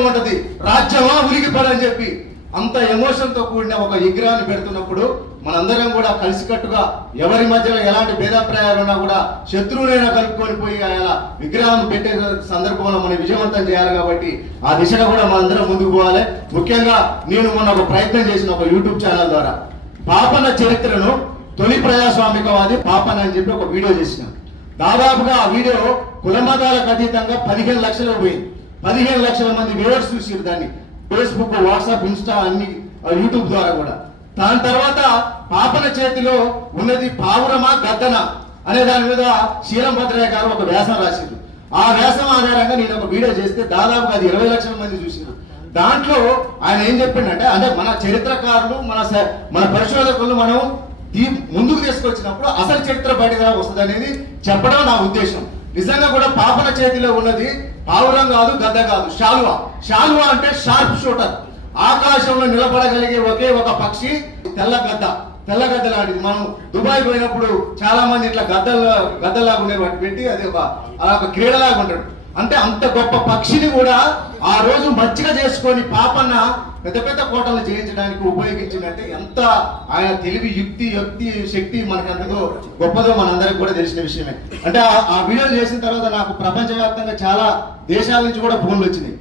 అవసరం ఉంటది, రాజ్యమా ఉలిగిపడని చెప్పి అంత ఎమోషన్తో కూడిన ఒక విగ్రహాన్ని పెడుతున్నప్పుడు మనందరం కూడా కలిసికట్టుగా ఎవరి మధ్యలో ఎలాంటి భేదాభిప్రాయాలు ఉన్నా కూడా శత్రువులైనా కలుపుకొని పోయి అలా విగ్రహాన్ని పెట్టే సందర్భంలో మనం విజయవంతం చేయాలి. కాబట్టి ఆ దిశగా కూడా మనందరం ముందుకు పోవాలి. ముఖ్యంగా నేను మొన్న ఒక ప్రయత్నం చేసిన ఒక యూట్యూబ్ ఛానల్ ద్వారా పాపన్న చరిత్రను తొలి ప్రజాస్వామికవాది పాపన్న అని చెప్పి ఒక వీడియో చేసిన. దాదాపుగా ఆ వీడియో కులమతాలకు అతీతంగా 15 లక్షలు పోయింది. 15 లక్షల మంది వ్యూవర్స్ చూసారు దాన్ని, ఫేస్బుక్, వాట్సాప్, ఇన్స్టా అన్ని యూట్యూబ్ ద్వారా కూడా. దాని తర్వాత పాపన చేతిలో ఉన్నది పావురమా గద్దన అనే దాని మీద శీలం భద్రయ్య గారు ఒక వ్యాసం రాశారు. ఆ వ్యాసం ఆధారంగా నేను ఒక వీడియో చేస్తే దాదాపుగా అది 20 లక్షల మంది చూసారు. దాంట్లో ఆయన ఏం చెప్పిండంటే, అంటే మన చరిత్రకారులు మన పరిశోధకులు మనం ముందుకు తీసుకొచ్చినప్పుడు అసలు చరిత్ర బయటగా వస్తుంది అనేది చెప్పడం నా ఉద్దేశం. నిజంగా కూడా పాపన చేతిలో ఉన్నది పావురం కాదు, గద్ద కాదు, శాలువా. శాలువా అంటే షార్ప్ షూటర్, ఆకాశంలో నిలబడగలిగే ఒకే ఒక పక్షి తెల్ల గద్ద లాంటిది. మనం దుబాయ్ పోయినప్పుడు చాలా మంది ఇట్లా గద్దలాగా ఉండే వాటి పెట్టి అది అలా ఒక క్రీడలాగా ఉంటాడు. అంటే అంత గొప్ప పక్షిని కూడా ఆ రోజు మచ్చిక చేసుకొని పాపన్న పెద్ద పెద్ద కోటలు చేయించడానికి ఉపయోగించిందంటే ఎంత ఆయన తెలివి, యుక్తి శక్తి మనకంతలో గొప్పదో మనందరికి కూడా తెలిసిన విషయమే. అంటే ఆ వీడియో చేసిన తర్వాత నాకు ప్రపంచవ్యాప్తంగా చాలా దేశాల నుంచి కూడా ఫోన్లు వచ్చినాయి.